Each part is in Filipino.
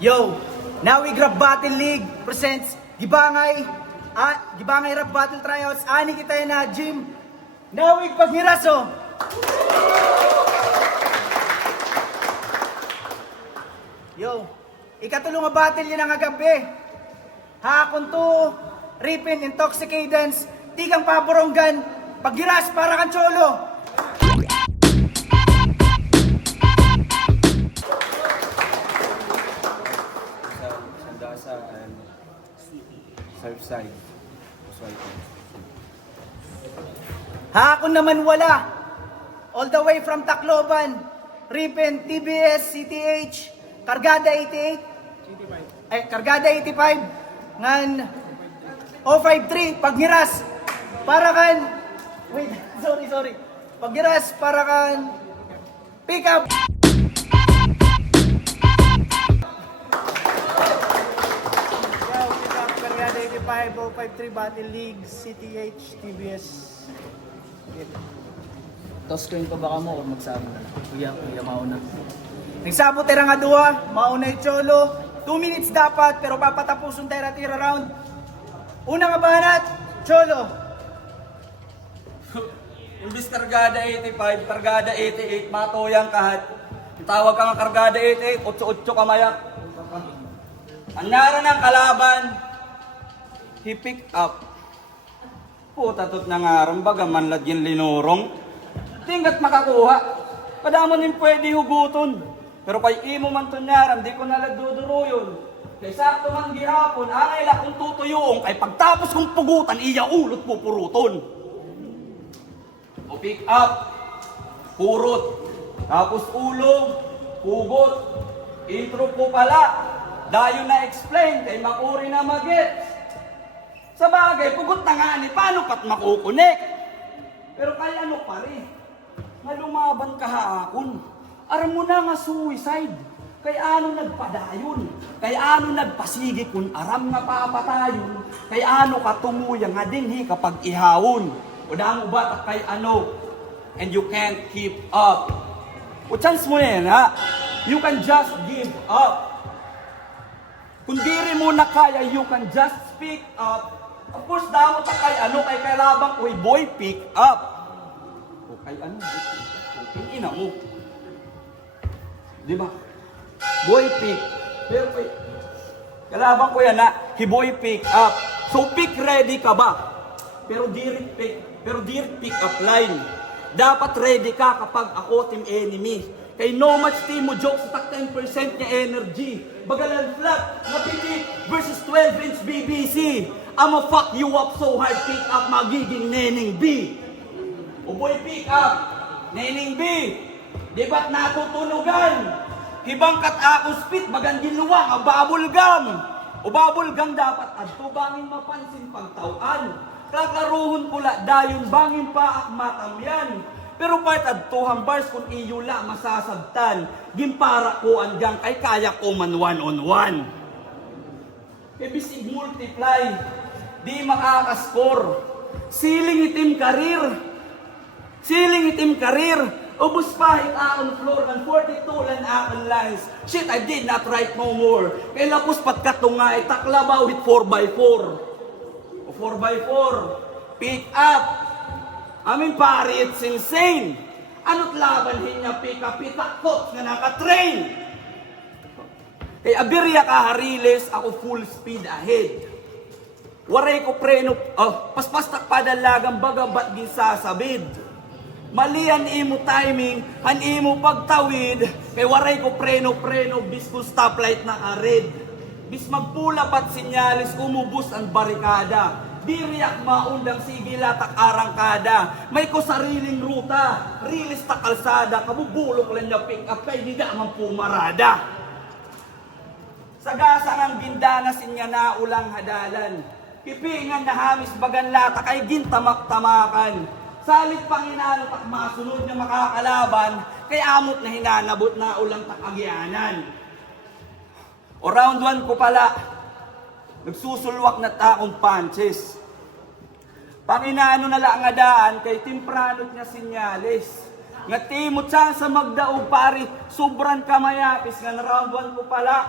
Yo, Nawig Rap Battle League presents Gibangay Rap Battle Tryouts. Ani kita na Jim Nawig Paghiraso. Yo, ikatulong nga battle yun ang agabi. Hakon to, Ripin, Intoxicadence, Tikang Paboronggan, Paghiras para kang cholo. Sandasa and Surfside. Hakon naman wala. All the way from Tacloban, Ripin, TBS, CTH, Kargada 88, Kargada 85, ngan 053, Paghiras, para kan, wait, sorry, Paghiras, para kan, pick up. Kargada 85, 053 Battle League, CTH, TBS. Toss ko yung baka mo o magsama na lang. Kuya, mauna. Nagsabot tira nga duwa, mauna yung cholo. 2 minutes dapat, pero papatapusun tira round. Una nga banat, cholo. Imbis Kargada 85, Kargada 88, matuyang kahat. Tawag ka nga Kargada 88, 8-8 kamayak. Anyara ng kalaban, he picked up. Puta tot na nga rambaga man ladyan linurong. Tingkat makakuha. Padamo nin pwede huguton. Pero kay imo man tunyaran, di ko naladuduro yun. Kay sakto man gihapon, angay la kung tutuyong, kay pagtapos kong pugutan, iya ulot pupuruton. O pick up, purot, tapos ulo, pugot, intro po pala, dayo na explain, kay makuri na magets. Sa bagay, pugot na nga ni, paano pat makukunik? Pero kay ano pa rin, nga lumaban ka haakon. Aram mo na nga suicide. Kay ano nagpadayon. Kay ano nagpasigi kung aram nga papatayon. Kay ano ka tumuya nga dinhi kapag ihawon. O damo ba kay ano? And you can't keep up. O chance mo yan ha. You can just give up. Kung diri mo na kaya, you can just speak up. Of course, damo ta kay ano, kay kalabang, uy boy, pick up. O kay ano, okay, ina mo. Di ba? Boy pick. Pero kalabang ko yan na, boy pick up. So pick ready ka ba? Pero direct pick up line. Dapat ready ka kapag ako team enemy. Kay no match team mo joke sa tak 10% niya energy. Bagalan flat, napitik versus 12-inch BBC. I'ma fuck you up so hard, pick up magiging Neneng B. O boy pick up, Neneng B. Di ba't natutunugan? Hibang kat ako spit, bagan ginuwa nga babulgam. O babulgam dapat adto bangin mapansin pagtawaan. Kakaruhon pula dayon bangin pa ak matamyan. Pero part adto bars kung iyula masasabtan. Gimpara ko andyan kay kaya ko man 1-on-1. E bisig multiply, di makakaskor. Siling itim karir. Ubus pa hit akong floor kan 42 lan akong lines. Shit, I did not write no more. Kay lapos patkato nga itaklabaw hit 4x4. O 4x4. Pick up. Amin pare, it's insane. Ano't laban hinya pick up itakot nga nakatrain. Kay abirya ka hariles, ako full speed ahead. Waray ko preno, paspas takpadalagang baga ba't gisasabid. Malian imo timing, han imo pagtawid, kay waray ko preno, bis ko stoplight na ka-red. Bis magpula pat sinyalis, umubos ang barikada. Diriyak maundang sigila tak arangkada. May ko sariling ruta, rilis ta kalsada, kabubulok lang niya pick up, kay di man pumarada. Sagasa ng bindana sinya na ulang hadalan. Kipingan na hamis bagan lata, kay gintamak-tamakan. Salit pang hinalo tak masunod niya makakalaban, kay amot na hinanabot na ulang takagyanan. O round 1 ko pala, nagsusulwak na takong punches. Panginano na lang nga daan, kay timpranot niya sinyalis. Nga timot siya sa magdaog pari, sobrang kamayapis nga na round 1 ko pala.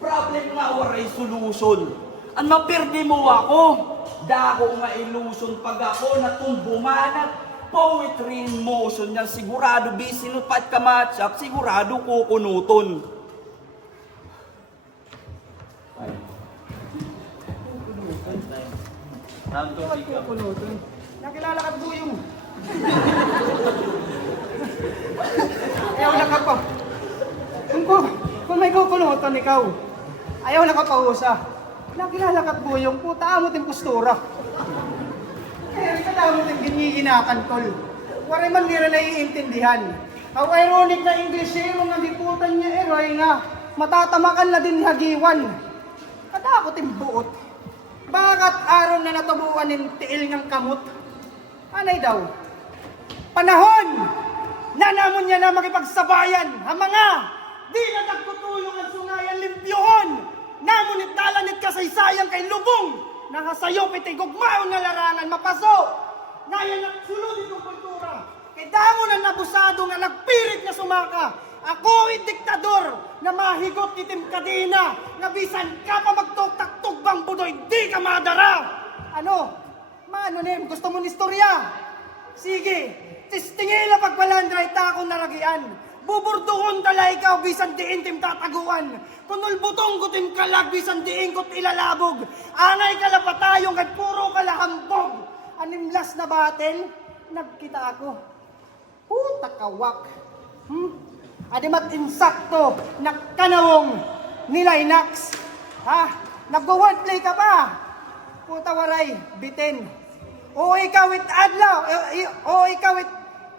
Problem nga waray solution. Ang mapirdi mo ako. Dako nga illusion pag ako natumbumanat. Poetry in motion yan. Sigurado bisinot pa at kamatsak. Sigurado kukunuton. Bakit kukunutin? Nakilala ka buyong. Ayaw na ka pa. Kung may kukunutan ikaw, ayaw na ka pa usa. Nakilala ka buyong, puta mo ting postura. Kaya rin ka mo ting giniginakan, tol. Waray man nila naiintindihan. How ironic na English yung nandiputan niya eroy nga. Matatamakan na din hagiwan. Kadako ting buot. Bakit aron na natubuan ng tiil ng kamot? Anay daw? Panahon! Na namon niya na makipagsabayan, ha mga! Di na nagkutulong ang sungayan limpyohon! Namon italanit kasaysayang kay lubong! Nakasayo pitigugmaon na larangan mapaso! Ngayon nagsulod itong kultura! Kay damo na nabusado nga nagpirit na sumaka! Ako diktador na mahigot itim kadina na bisan ka pa magtugtak-tugbang budoy di ka madara. Ano? Maanonim, gusto mo ng istorya? Sige, tistingila pagpalandray ta akong naragian. Buburduhon tala ikaw bisan diin tim tataguan. Kunul butong kutim kalag bisan diin kot ilalabog. Angay kalapatayong kay puro kalahambog. Animlas na battle, nagkita ako. Puta kawak. Adimat insakto, nakanawong nilay Nax. Ha? Nag-wordplay ka pa. Puta waray, bitin. O ikaw it adlaw, o ikaw it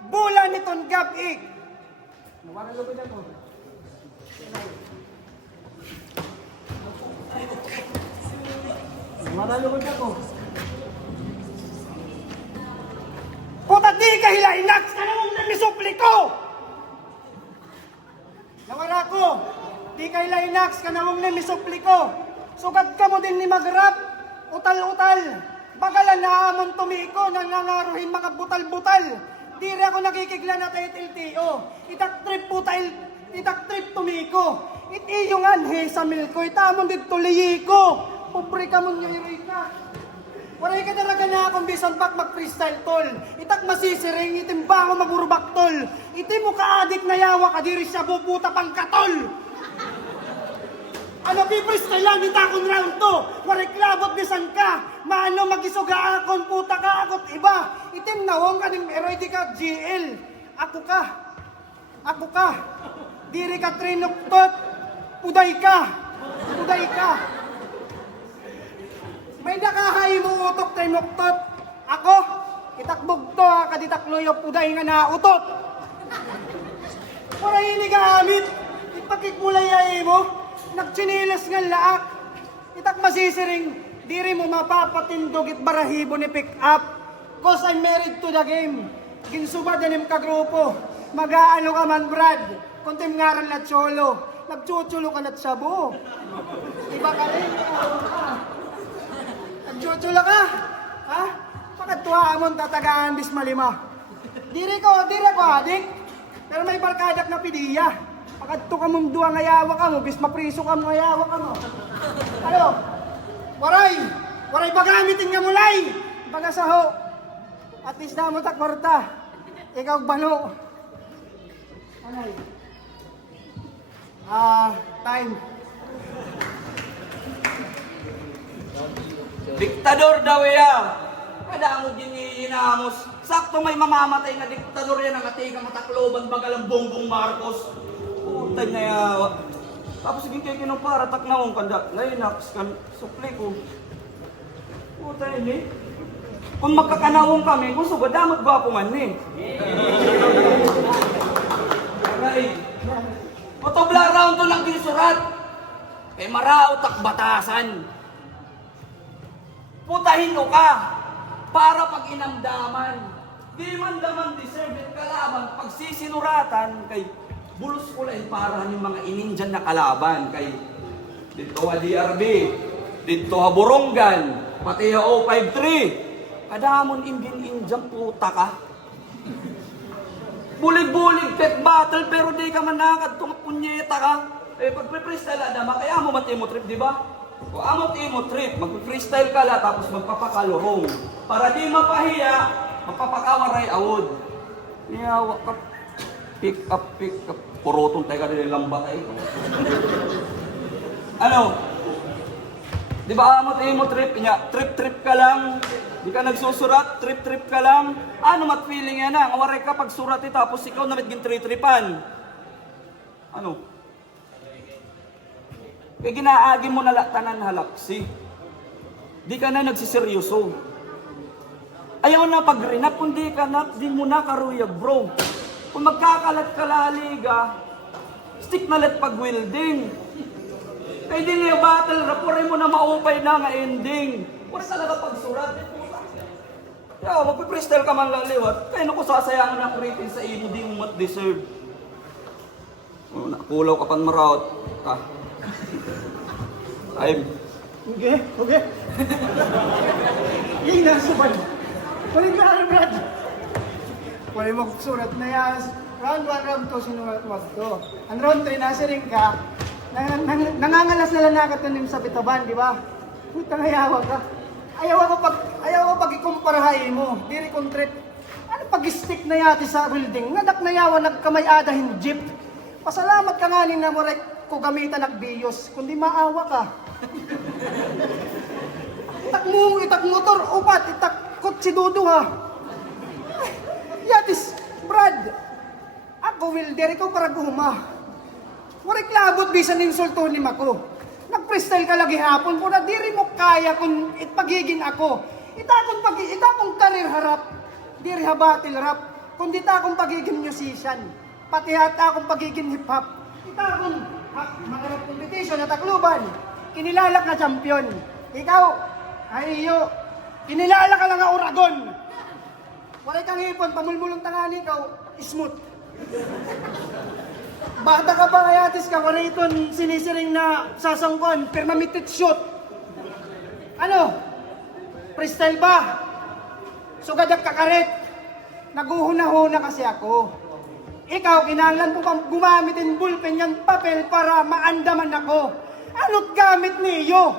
bulan niton gabig. Nawaran lugod ako. Nawaran lugod ako. Puta di ka hilay Nax, kanawong nanisupli ko! Nawara ko, di kay Linax ka namang nimisupli ko. Sugat ka mo din ni Magrap, utal-utal. Bagalan na amon tumiko, nangangaruhin mga butal-butal. Di rin ako nakikigla na tayo LTO. Itak-trip itak-trip tumiko. Itiyungan he sa milko, itamon dito liyiko. Pobre ka mo nyo irika. Waray ka talaga na akong bisan pak mag-freestyle tol. Itak masisiring, itimba ako magurubak tol. Iti mo ka-adik na yawa ka diri siya buputa pang katol. Ano pi-freestyle lang ita akong round to. Waray klabot bisan ka. Maano magisuga akong puta ka akot iba. Itim nawong ka ning eroy di ka GL. Ako ka. Ako ka. Diri ka trinuktot. Uday ka. Uday ka. May nakahay mo utok tayo nuktot. Ako, itakbog to ha, kaditakloy o puday nga nautot. Waray ini gamit, ipakikmulayay mo, nagchinilas nga laak. Itak masisiring, diri mo mapapatindog it barahibo ni pick up. Cause I'm married to the game. Ginsubad na nim kagrupo. Mag-aano ka man, Brad. Kuntim ngaran na cholo. Nagchuchulo ka na tsabo. Iba ka rin. Nagchuchulo ka. Ha? Pakatuwa amon tatagaan bis malima. Dire ko adik. Pero may barkadak na pidiya. Pakadto ka mong duwa ngayawa ka mo. Bis mapriso ka mo ngayawa ka mo. Ano? Waray bagamitin nga mulay. Baga saho. At least na mo takwarta. Ikaw balo. Anay? Time. Diktador daw iya. Kada mo ginamos. Sakto may mamamatay na diktador yan ang ating matakloban bagalang Bongbong Marcos. Putay na yawa. Tapos sige kayo kinumpara taknaong kanda. Linax kan supli ko. Putay ni. Kung magkakanawong kami, gusto ba damot ba ako man ni? Aray. Otobla round to lang kinsurat. Kay marao tak batasan. Putahin o ka para pag inamdaman. Di man daman deserve it kalaban. Pag sisinuratan kay bulos ko lang para ng mga ininjan na kalaban. Kay dito ha DRB, dito ha Borongan, pati ha O53. Kadamon Indian puta ka. Bulig-bulig pet battle pero di ka man nakad tong punyeta ka. Eh, pag freestyle adama, kaya mo imo trip, di ba? O amot imo trip, mag-freestyle ka la, tapos magpapakalorong. Para di mapahiya, magpapakawaray awod. Niyawa ka, pick up. Purotong tayo ka din lamba tayo. Ano? Di ba amot imo trip? Trip ka lang. Di ka nagsusurat, trip ka lang. Ano mat-feeling yan na? Awaray ka pag surat tapos ikaw na medging tripan. Ano? Kaya ginaagi mo na tanan halaksi. Di ka na nagsiseryoso. Ayaw na pag-rinap, kundi ka na, di mo na karuyag, bro. Kung magkakalat ka laliga, stick na let pag-welding. Kaya di niya battle, rapurin mo na maupay na nga ending. Wala talaga pagsurat. Kaya magpipristel ka man laliwat, kaya naku sasayang na creating sa imo, di mo mat-deserve. Oh, nakulaw ka pan marawat. Time. Okay. Yung nasuban. Walang na, Brad. Walang magsurat na yan. Round 1, round 2, sinulat mo ito. Ang round 3, nasa ring ka. Nangangalas na lang nakatanim sa bitaban, di ba? Puta nga yawa ka. Ayaw ko pag ikumparahay mo. Diri kong trip. Ano pag-stick na yati sa building? Nadak na yawa nagkamay-adahin jeep. Pasalamat ka nga ni na mo ko gamitan nagbiyos. Kundi maawa ka. Itak motor, upat, itak kotse dudu ha. Yatis, Brad. Ako wilder, ikaw para guma. Warik labot bisan insulto ni Mako. Nag-freestyle ka lagi hapon kung na diri mo kaya kung pagiging ako. Itakong karir harap. Diri ha battle rap. Kundi takong pagiging musician. Pati akong pagiging hip-hop. Itakong mga competition na takluban. Kinilalak na champion. Ikaw, ay iyo, kinilala ka lang nga Oragon. Walay kang hipon, pamulmulong tangani ikaw, smooth. Bata ka pa kayatis ka, wala iton sinisiring na sasangkon, permamitit shoot. Ano? Freestyle ba? Sugadak kakaret. Naguhuna-huna kasi ako. Ikaw, kinahanglan po bang gumamitin bullpen yung papel para maandaman ako. Ano't gamit niyo?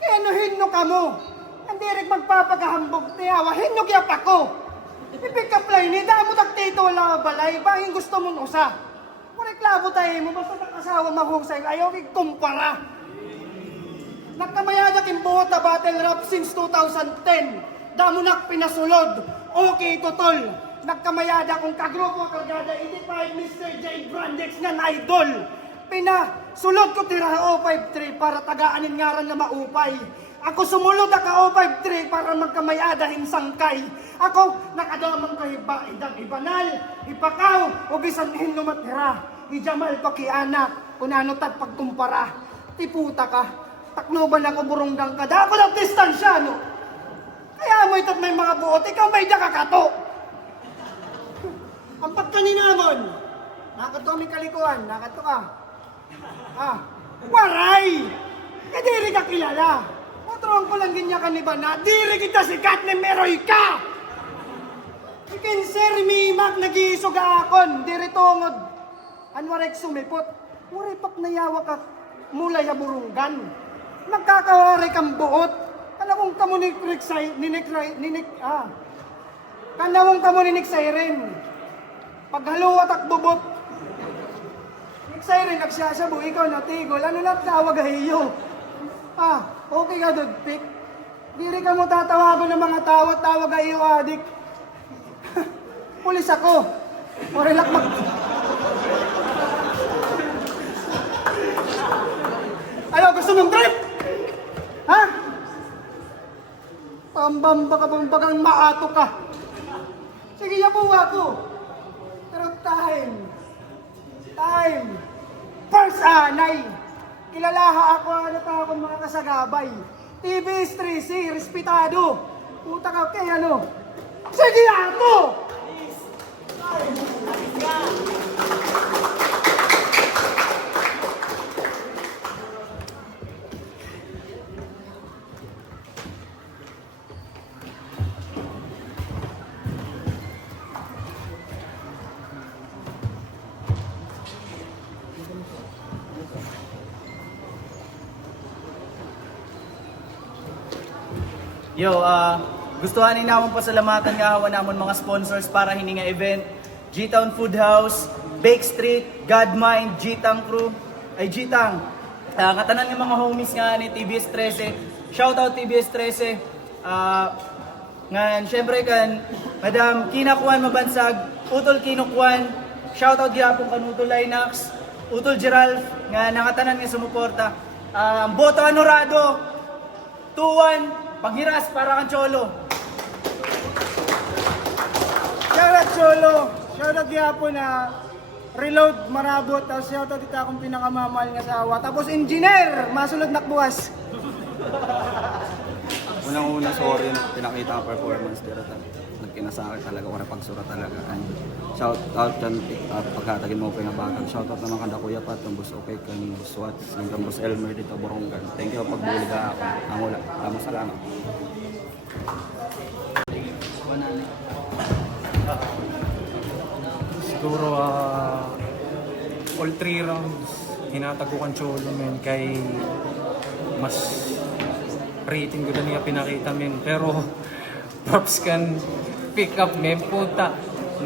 Kaya no hinno ka mo. Hindi rin magpapagahambog niyawa, hinno kiyap ako. I-pick up line ni, dahil mo tagtito wala balay, banging gusto mong usa. Kung reklamo tayo mo, basta nakasawa mahusay, ayaw ikumpara. Nagkamayadak yung buhot na battle rap since 2010. Damo nak pinasulod, okay totol. Nagkamayada kong kagrupo, kargada 85, Mr. J. Brandex nga idol. Pinasulod ko tira 053 para tagaanin ngaran na maupay. Ako sumulod ka 053 para magkamayada hinsangkay. Ako nakadamang kahiba, ibanal, ipakaw, o bisan hinumatira. Ijamal pakianak, kunano tat pagkumpara. Tiputa ka, takloban ako burunggang ka. Dapat ang distansya, no? Kaya mo ito't may mga buot, ikaw may dakakato. Ang pagkaninamon, nakato may kalikuan, nakato ka. Waray! Eh, diri ka kilala. Matrong ko lang ganyan ka ni Bana, diri kita sikat ni Meroy ka! Ikin sir, mimak, nag-iisog akon, diri tungod. Anwarek sumipot, waripak nayawa ka mula ya burunggan. Nagkakawari kang buot. Kanawang kamo ni Kanawang kamo ni Nick Siren. Paghaluwat at bubot. Nick Siren, nagsasabu, ikaw natigol. Ano na tawag ahiyo? Okay ka, Dudpik. Diri ka mo tatawagan ng mga tawag ahiyo, adik. Pulis ako. O relax Ayaw, gusto mong trip? Ha? Pambamba ka bang bagang maato ka? Sige, yabuwa ko. Pero time. First anay. Kilalaha ako ano pa akong mga kasagabay. TVS 3C, respetado. Puta ka, kaya ano? Sige ako! Yo, gustuhan ni namon pasalamatan nga hawa namon mga sponsors para hini nga event. G-Town Food House, Bake Street, Godmind, G-Tang Crew, ay G-Tang. Nga tanan nga mga homies nga ni TBS 13. Shoutout TBS 13. Nga syempre kan Madam Kina Kwan Mabansag, Utol Kinukwan, shoutout gyapon kan Utol Linux, Utol Gerald nga nakatanan nga sumuporta. Boto Anorado, 2-1, paghiras para kan Cholo. Shoutout Cholo! Shoutout gyapon na Reload Marabot, tapos shoutout ita akong pinakamamahal nga asawa. Tapos engineer, masulod nakbuwas. Unang-una, sorry, pinakita ang performance dito. Nagkinasakit talaga, wala pagsura talaga. And shout out dyan, pagkatagin mo ko yung bagang. Shout out naman kanda Kuya Pat, ang Boss Okay, kan Boss Wat, ang Boss Elmer dito, Borongan. Thank you pagbuli ka ako. Ang wala, salamat. Siguro all 3 rounds hinatagukan Cholo men kay mas rating ko na niya pinakita men pero props kan pick up men puta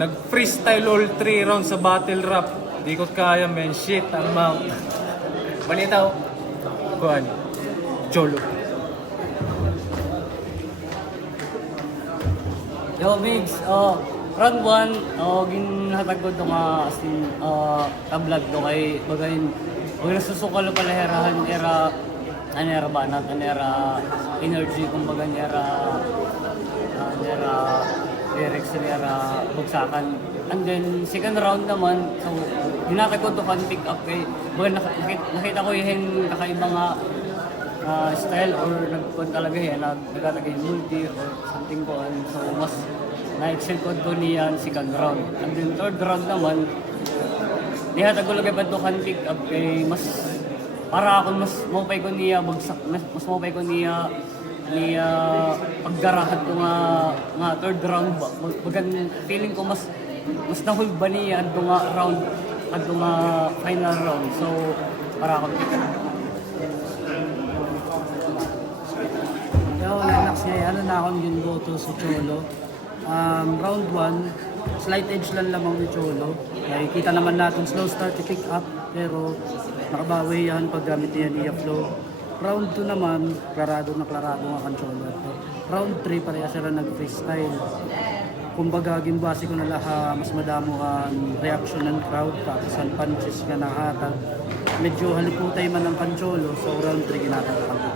nag freestyle all 3 rounds sa battle rap di ko kaya men shit ang mount balitaw kuan Cholo. Yo, Migs, round 1, ginhatag ko ito nga as in, tablag do kay bagayin. Huwag nasusukal pala herahan, anera banat, anera energy, kumbaga anera lyrics, anera bugsakan. And then, second round naman, so, hinatag ko ito kan pick up kay, baga nakita ko yung kakaiba nga style or nagkuhan talaga yan, nagkatagay multi or something ko. So, mas na-excel ko doon niya second round. And then third round naman, nihatag ko lagay ba ito kan pick up kay mas para ako mas maupay ko niya bagsak, mas maupay ko niya paggarahan ko nga third round ba. Bagan feeling ko mas nahul ba niya ito nga round at nga final round. So, para ako pick up. Linux niya, ano na akong yung boto sa Cholo. Round 1, slight edge lang lamang ni Cholo. Kaya kita naman natin slow start to pick up, pero nakabawi yan pag gamit niya niya flow. Round 2 naman, klarado nga kan Cholo. Round 3, pareha sila nag-freestyle. Kumbaga, ginbase ko na lahat, mas madamo ang reaction ng crowd, tapos ang punches ka nahatag. Medyo haliputay man ang kan Cholo, so round 3 ginatag ako.